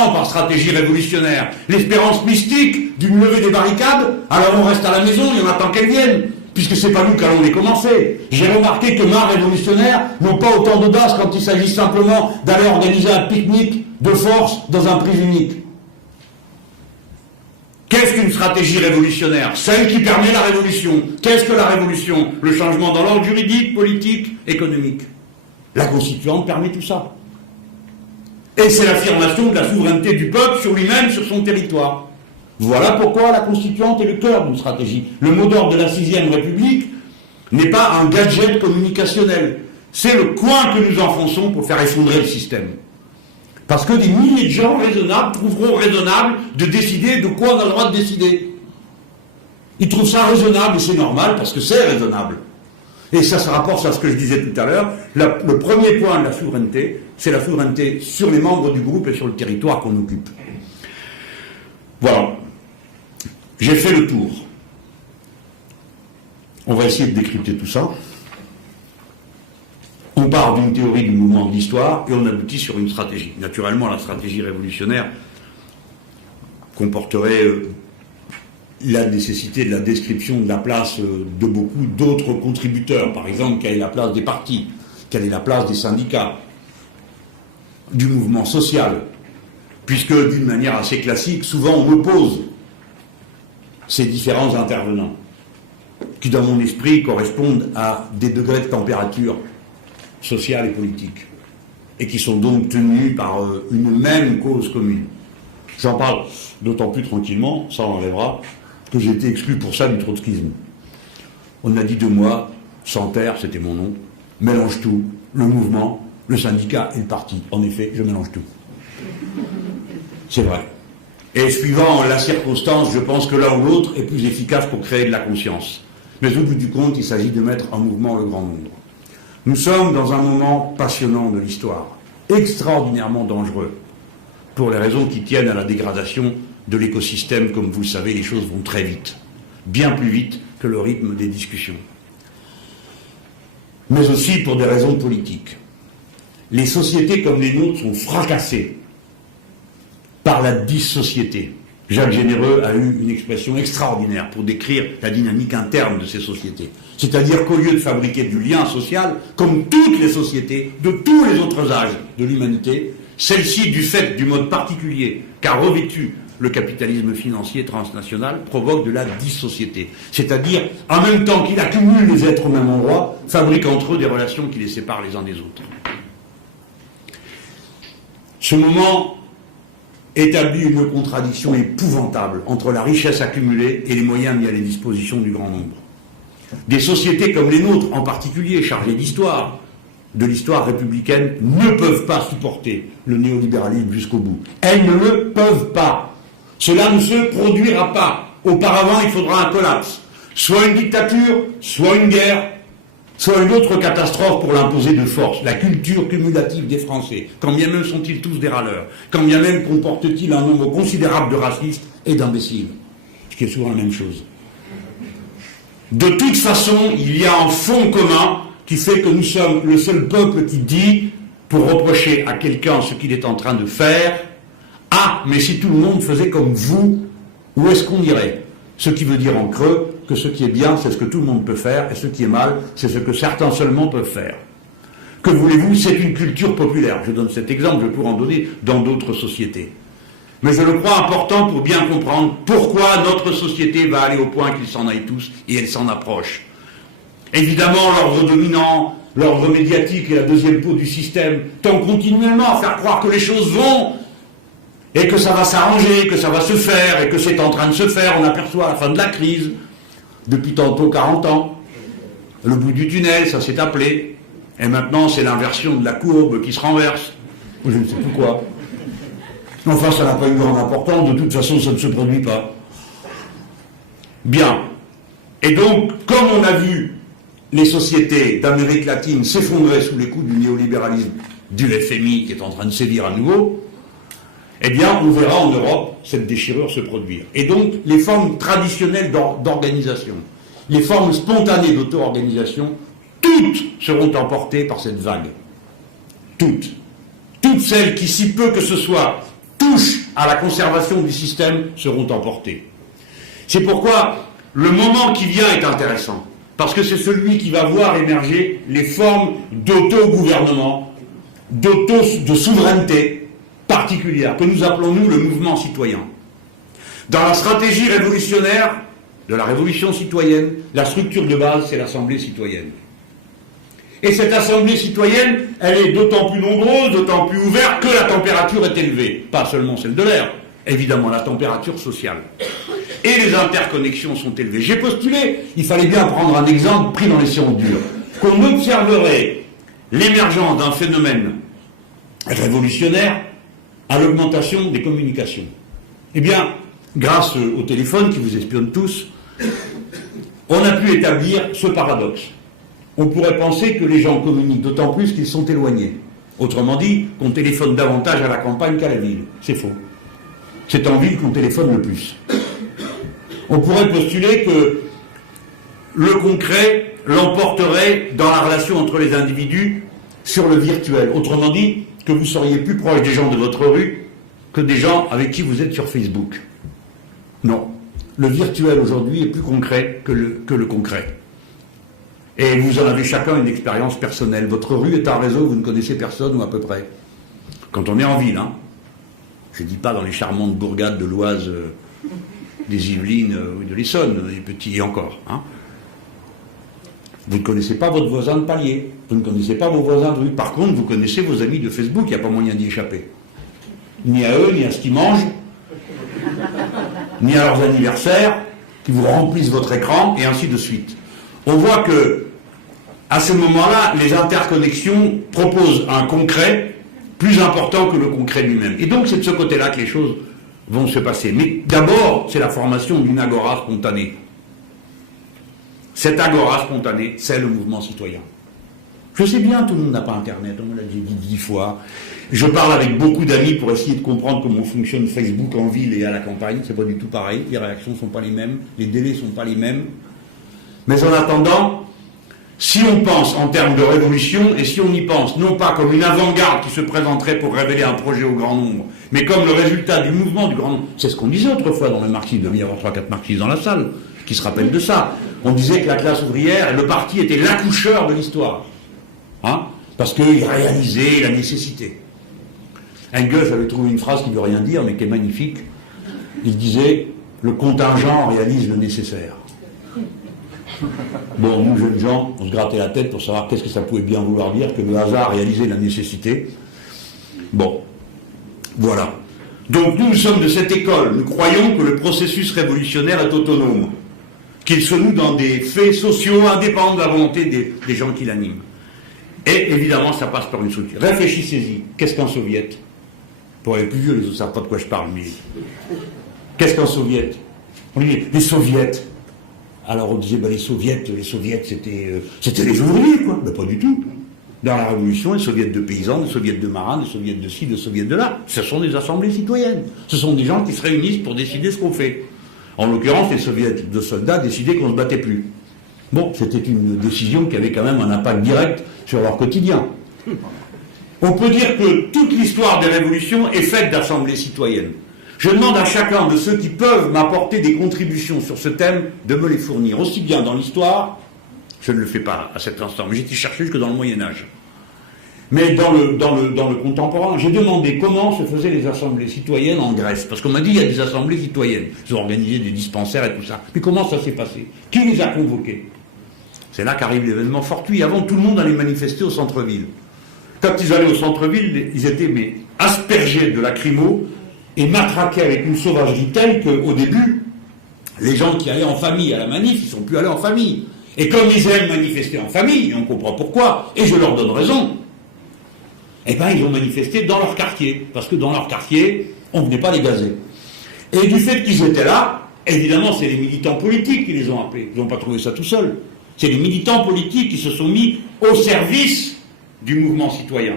entend par stratégie révolutionnaire? L'espérance mystique d'une levée des barricades? Alors on reste à la maison et on attend qu'elles viennent, puisque c'est pas nous qui allons les commencer. J'ai remarqué que ma révolutionnaires n'ont pas autant d'audace quand il s'agit simplement d'aller organiser un pique-nique de force dans un prix unique. Qu'est-ce qu'une stratégie révolutionnaire? Celle qui permet la révolution. Qu'est-ce que la révolution? Le changement dans l'ordre juridique, politique, économique. La Constituante permet tout ça. Et c'est l'affirmation de la souveraineté du peuple sur lui-même, sur son territoire. Voilà pourquoi la Constituante est le cœur d'une stratégie. Le mot d'ordre de la 6ème République n'est pas un gadget communicationnel. C'est le coin que nous enfonçons pour faire effondrer le système. Parce que des milliers de gens raisonnables trouveront raisonnable de décider de quoi on a le droit de décider. Ils trouvent ça raisonnable et c'est normal parce que c'est raisonnable. Et ça rapporte à ce que je disais tout à l'heure. Le premier point de la souveraineté, c'est la souveraineté sur les membres du groupe et sur le territoire qu'on occupe. Voilà. J'ai fait le tour. On va essayer de décrypter tout ça. On part d'une théorie du mouvement de l'histoire et on aboutit sur une stratégie. Naturellement, la stratégie révolutionnaire comporterait la nécessité de la description de la place de beaucoup d'autres contributeurs. Par exemple, quelle est la place des partis, quelle est la place des syndicats, du mouvement social, puisque d'une manière assez classique, souvent on oppose ces différents intervenants, qui dans mon esprit correspondent à des degrés de température sociale et politique, et qui sont donc tenus par une même cause commune. J'en parle d'autant plus tranquillement, ça enlèvera, que j'ai été exclu pour ça du trotskisme. On a dit de moi, Santerre, c'était mon nom, mélange tout, le mouvement, le syndicat et le parti. En effet, je mélange tout. C'est vrai. Et suivant la circonstance, je pense que l'un ou l'autre est plus efficace pour créer de la conscience. Mais au bout du compte, il s'agit de mettre en mouvement le grand nombre. Nous sommes dans un moment passionnant de l'histoire, extraordinairement dangereux, pour les raisons qui tiennent à la dégradation de l'écosystème. Comme vous le savez, les choses vont très vite, bien plus vite que le rythme des discussions. Mais aussi pour des raisons politiques. Les sociétés comme les nôtres sont fracassées par la dissociété. Jacques Généreux a eu une expression extraordinaire pour décrire la dynamique interne de ces sociétés. C'est-à-dire qu'au lieu de fabriquer du lien social, comme toutes les sociétés de tous les autres âges de l'humanité, celle-ci, du fait du mode particulier qu'a revêtu le capitalisme financier transnational, provoque de la dissociété. C'est-à-dire, en même temps qu'il accumule les êtres au même endroit, fabrique entre eux des relations qui les séparent les uns des autres. Ce moment établit une contradiction épouvantable entre la richesse accumulée et les moyens mis à la disposition du grand nombre. Des sociétés comme les nôtres, en particulier chargées d'histoire, de l'histoire républicaine, ne peuvent pas supporter le néolibéralisme jusqu'au bout. Elles ne le peuvent pas. Cela ne se produira pas. Auparavant, il faudra un collapse. Soit une dictature, soit une guerre, soit une autre catastrophe pour l'imposer de force. La culture cumulative des Français, quand bien même sont-ils tous des râleurs, quand bien même comportent-ils un nombre considérable de racistes et d'imbéciles, ce qui est souvent la même chose. De toute façon, il y a un fond commun qui fait que nous sommes le seul peuple qui dit, pour reprocher à quelqu'un ce qu'il est en train de faire, « Ah, mais si tout le monde faisait comme vous, où est-ce qu'on irait ?» Ce qui veut dire en creux que ce qui est bien, c'est ce que tout le monde peut faire, et ce qui est mal, c'est ce que certains seulement peuvent faire. Que voulez-vous, c'est une culture populaire. Je donne cet exemple, je pourrais en donner dans d'autres sociétés. Mais je le crois important pour bien comprendre pourquoi notre société va aller au point qu'ils s'en aillent tous, et elle s'en approche. Évidemment, l'ordre dominant, l'ordre médiatique et la deuxième peau du système tendent continuellement à faire croire que les choses vont, et que ça va s'arranger, que ça va se faire, et que c'est en train de se faire. On aperçoit à la fin de la crise, depuis tantôt 40 ans, le bout du tunnel, ça s'est appelé, et maintenant c'est l'inversion de la courbe qui se renverse, ou je ne sais plus quoi. Enfin, ça n'a pas une grande importance, de toute façon ça ne se produit pas. Bien. Et donc, comme on a vu les sociétés d'Amérique latine s'effondrer sous les coups du néolibéralisme, du FMI qui est en train de sévir à nouveau, eh bien, on verra en Europe cette déchirure se produire. Et donc, les formes traditionnelles d'organisation, les formes spontanées d'auto-organisation, toutes seront emportées par cette vague. Toutes. Toutes celles qui, si peu que ce soit, touchent à la conservation du système seront emportés. C'est pourquoi le moment qui vient est intéressant, parce que c'est celui qui va voir émerger les formes d'auto-gouvernement, de souveraineté particulière, que nous appelons, nous, le mouvement citoyen. Dans la stratégie révolutionnaire de la révolution citoyenne, la structure de base, c'est l'Assemblée citoyenne. Et cette Assemblée citoyenne, elle est d'autant plus nombreuse, d'autant plus ouverte que la température est élevée. Pas seulement celle de l'air, évidemment, la température sociale. Et les interconnexions sont élevées. J'ai postulé, il fallait bien prendre un exemple pris dans les sciences dures, qu'on observerait l'émergence d'un phénomène révolutionnaire à l'augmentation des communications. Eh bien, grâce au téléphone qui vous espionne tous, on a pu établir ce paradoxe. On pourrait penser que les gens communiquent d'autant plus qu'ils sont éloignés. Autrement dit, qu'on téléphone davantage à la campagne qu'à la ville. C'est faux. C'est en ville qu'on téléphone le plus. On pourrait postuler que le concret l'emporterait dans la relation entre les individus sur le virtuel. Autrement dit, que vous seriez plus proche des gens de votre rue que des gens avec qui vous êtes sur Facebook. Non. Le virtuel aujourd'hui est plus concret que le concret. Et vous en avez chacun une expérience personnelle. Votre rue est un réseau, vous ne connaissez personne ou à peu près. Quand on est en ville, hein. Je ne dis pas dans les charmantes bourgades de l'Oise, des Yvelines ou de l'Essonne, les petits et encore. Hein. Vous ne connaissez pas votre voisin de palier, vous ne connaissez pas vos voisins de rue. Par contre, vous connaissez vos amis de Facebook, il n'y a pas moyen d'y échapper. Ni à eux, ni à ce qu'ils mangent, ni à leurs anniversaires, qui vous remplissent votre écran, et ainsi de suite. On voit que, à ce moment-là, les interconnexions proposent un concret plus important que le concret lui-même. Et donc, c'est de ce côté-là que les choses vont se passer. Mais d'abord, c'est la formation d'une agora spontanée. Cette agora spontanée, c'est le mouvement citoyen. Je sais bien, tout le monde n'a pas Internet, on me l'a dit 10 fois. Je parle avec beaucoup d'amis pour essayer de comprendre comment fonctionne Facebook en ville et à la campagne. C'est pas du tout pareil, les réactions ne sont pas les mêmes, les délais ne sont pas les mêmes. Mais en attendant, si on pense en termes de révolution, et si on y pense non pas comme une avant-garde qui se présenterait pour révéler un projet au grand nombre, mais comme le résultat du mouvement du grand nombre, c'est ce qu'on disait autrefois dans le marxisme, il devait y avoir 3-4 marxistes dans la salle, qui se rappellent de ça. On disait que la classe ouvrière, le parti était l'accoucheur de l'histoire. Hein, parce qu'il réalisait la nécessité. Engels avait trouvé une phrase qui ne veut rien dire, mais qui est magnifique. Il disait, le contingent réalise le nécessaire. Bon, nous, jeunes gens, on se grattait la tête pour savoir qu'est-ce que ça pouvait bien vouloir dire que le hasard réalisait la nécessité. Bon, voilà. Donc nous sommes de cette école. Nous croyons que le processus révolutionnaire est autonome, qu'il se noue dans des faits sociaux indépendants de la volonté des gens qui l'animent. Et évidemment, ça passe par une structure. Réfléchissez-y. Qu'est-ce qu'un soviet? Pour les plus vieux, les autres ne savent pas de quoi je parle, mais qu'est-ce qu'un soviet? On dit les soviets. Alors on disait, les soviets, c'était les ouvriers, quoi. Mais pas du tout. Dans la Révolution, les soviets de paysans, les soviets de marins, les soviets de ci, les soviets de là, ce sont des assemblées citoyennes. Ce sont des gens qui se réunissent pour décider ce qu'on fait. En l'occurrence, les soviets de soldats décidaient qu'on ne se battait plus. Bon, c'était une décision qui avait quand même un impact direct sur leur quotidien. On peut dire que toute l'histoire des révolutions est faite d'assemblées citoyennes. Je demande à chacun de ceux qui peuvent m'apporter des contributions sur ce thème de me les fournir, aussi bien dans l'histoire, je ne le fais pas à cet instant, mais j'ai été chercher jusque dans le Moyen-Âge. Mais dans le contemporain, j'ai demandé comment se faisaient les assemblées citoyennes en Grèce. Parce qu'on m'a dit, il y a des assemblées citoyennes. Ils ont organisé des dispensaires et tout ça. Mais comment ça s'est passé? Qui les a convoqués? C'est là qu'arrive l'événement fortuit. Avant, tout le monde allait manifester au centre-ville. Quand ils allaient au centre-ville, ils étaient aspergés de lacrymo et matraqués avec une sauvagerie telle qu'au début, les gens qui allaient en famille à la manif, ils ne sont plus allés en famille. Et comme ils aiment manifester en famille, et on comprend pourquoi, et je leur donne raison, eh bien ils ont manifesté dans leur quartier, parce que dans leur quartier, on ne venait pas les gazer. Et du fait qu'ils étaient là, évidemment c'est les militants politiques qui les ont appelés, ils n'ont pas trouvé ça tout seuls. C'est les militants politiques qui se sont mis au service du mouvement citoyen.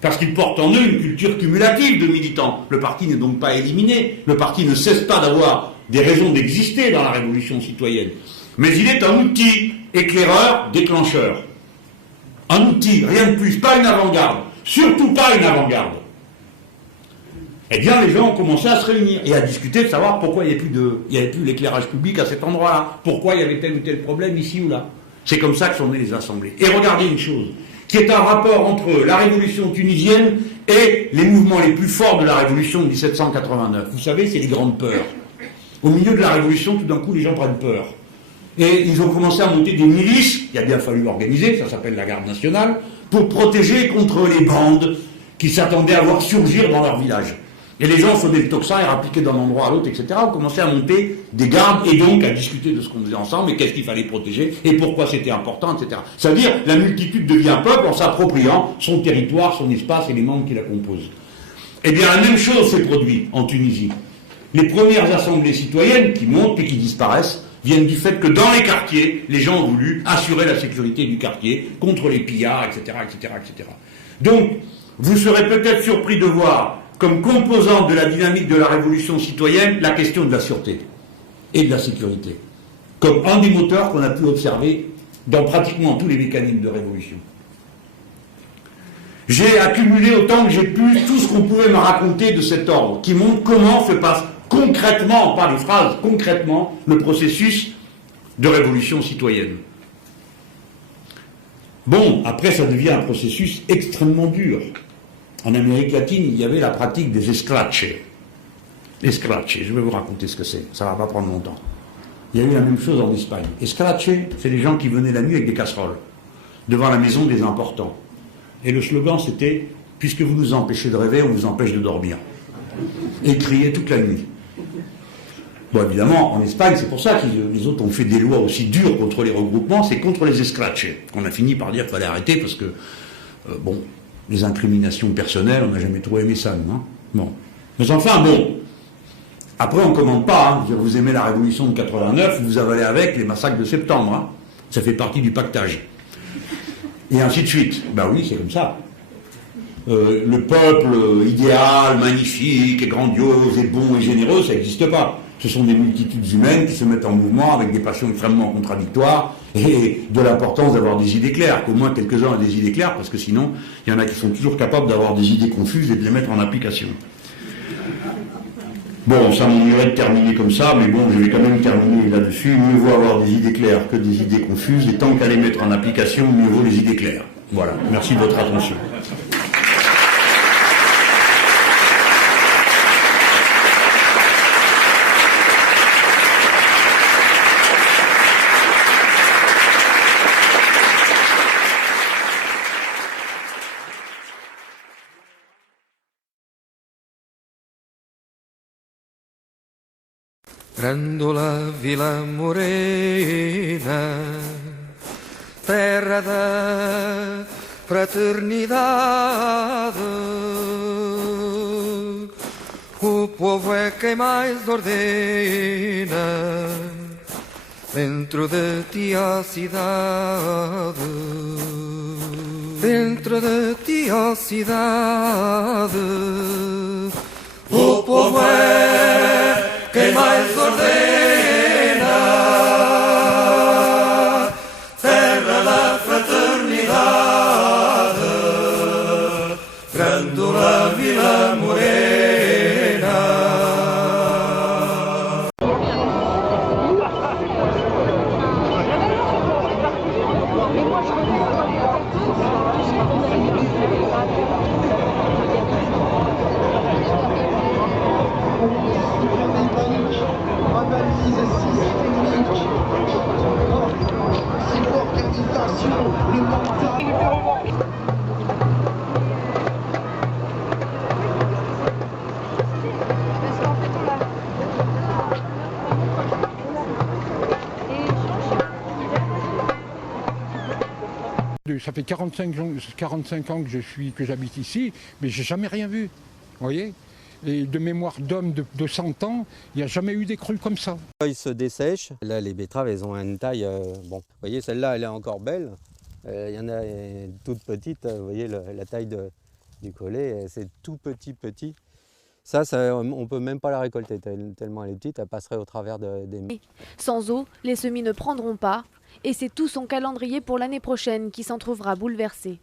Parce qu'ils portent en eux une culture cumulative de militants. Le parti n'est donc pas éliminé. Le parti ne cesse pas d'avoir des raisons d'exister dans la révolution citoyenne. Mais il est un outil éclaireur, déclencheur. Un outil, rien de plus. Pas une avant-garde. Surtout pas une avant-garde. Eh bien, les gens ont commencé à se réunir et à discuter de savoir pourquoi il n'y avait plus l'éclairage public à cet endroit-là, pourquoi il y avait tel ou tel problème ici ou là. C'est comme ça que sont nées les assemblées. Et regardez une chose, qui est un rapport entre la révolution tunisienne et les mouvements les plus forts de la révolution de 1789. Vous savez, c'est les grandes peurs. Au milieu de la révolution, tout d'un coup, les gens prennent peur. Et ils ont commencé à monter des milices, il a bien fallu organiser, ça s'appelle la garde nationale, pour protéger contre les bandes qui s'attendaient à voir surgir dans leur village. Et les gens faisaient le tocsin et rappliquaient d'un endroit à l'autre, etc. On commençait à monter des gardes et donc à discuter de ce qu'on faisait ensemble et qu'est-ce qu'il fallait protéger et pourquoi c'était important, etc. C'est-à-dire, la multitude devient un peuple en s'appropriant son territoire, son espace et les membres qui la composent. Eh bien, la même chose s'est produite en Tunisie. Les premières assemblées citoyennes qui montent et qui disparaissent viennent du fait que dans les quartiers, les gens ont voulu assurer la sécurité du quartier contre les pillards, etc., etc., etc. Donc, vous serez peut-être surpris de voir comme composante de la dynamique de la révolution citoyenne la question de la sûreté et de la sécurité, comme un des moteurs qu'on a pu observer dans pratiquement tous les mécanismes de révolution. J'ai accumulé autant que j'ai pu tout ce qu'on pouvait me raconter de cet ordre, qui montre comment se passe concrètement, pas les phrases, concrètement, le processus de révolution citoyenne. Bon, après ça devient un processus extrêmement dur. En Amérique latine, il y avait la pratique des escraches. Escraches, je vais vous raconter ce que c'est, ça ne va pas prendre longtemps. Il y a eu la même chose en Espagne. Escraches, c'est les gens qui venaient la nuit avec des casseroles, devant la maison des importants. Et le slogan c'était « Puisque vous nous empêchez de rêver, on vous empêche de dormir ». Et ils criaient toute la nuit. Bon, évidemment, en Espagne, c'est pour ça que les autres ont fait des lois aussi dures contre les regroupements, c'est contre les escraches, qu'on a fini par dire qu'il fallait arrêter parce que, bon, les incriminations personnelles, on n'a jamais trop aimé ça, nous, hein. Bon. Mais enfin, bon, après on ne commande pas, hein. Vous aimez la révolution de 89, vous avalez avec les massacres de septembre, hein. Ça fait partie du pactage. Et ainsi de suite. Ben oui, c'est comme ça. Le peuple idéal, magnifique, et grandiose, et bon, et généreux, ça n'existe pas. Ce sont des multitudes humaines qui se mettent en mouvement avec des passions extrêmement contradictoires et de l'importance d'avoir des idées claires, qu'au moins quelques-uns aient des idées claires, parce que sinon, il y en a qui sont toujours capables d'avoir des idées confuses et de les mettre en application. Bon, ça m'ennuierait de terminer comme ça, mais bon, je vais quand même terminer là-dessus. Mieux vaut avoir des idées claires que des idées confuses, et tant qu'à les mettre en application, mieux vaut les idées claires. Voilà, merci de votre attention. Grândola Vila Morena, terra da fraternidade, o povo é quem mais ordena dentro de ti a cidade, dentro de ti a cidade, o povo é quem mais ordena, terra da fraternidade, Grândola Vila Morena. Ça fait 45 ans que j'habite ici, mais j'ai jamais rien vu, vous voyez. Et de mémoire d'homme de 100 ans, il n'y a jamais eu des crues comme ça. Ils se dessèchent. Là, les betteraves, elles ont une taille... bon, vous voyez, celle-là, elle est encore belle. Il y en a toute petite, vous voyez, la taille du collet, c'est tout petit. Ça, on ne peut même pas la récolter, tellement elle est petite, elle passerait au travers des... Sans eau, les semis ne prendront pas. Et c'est tout son calendrier pour l'année prochaine qui s'en trouvera bouleversé.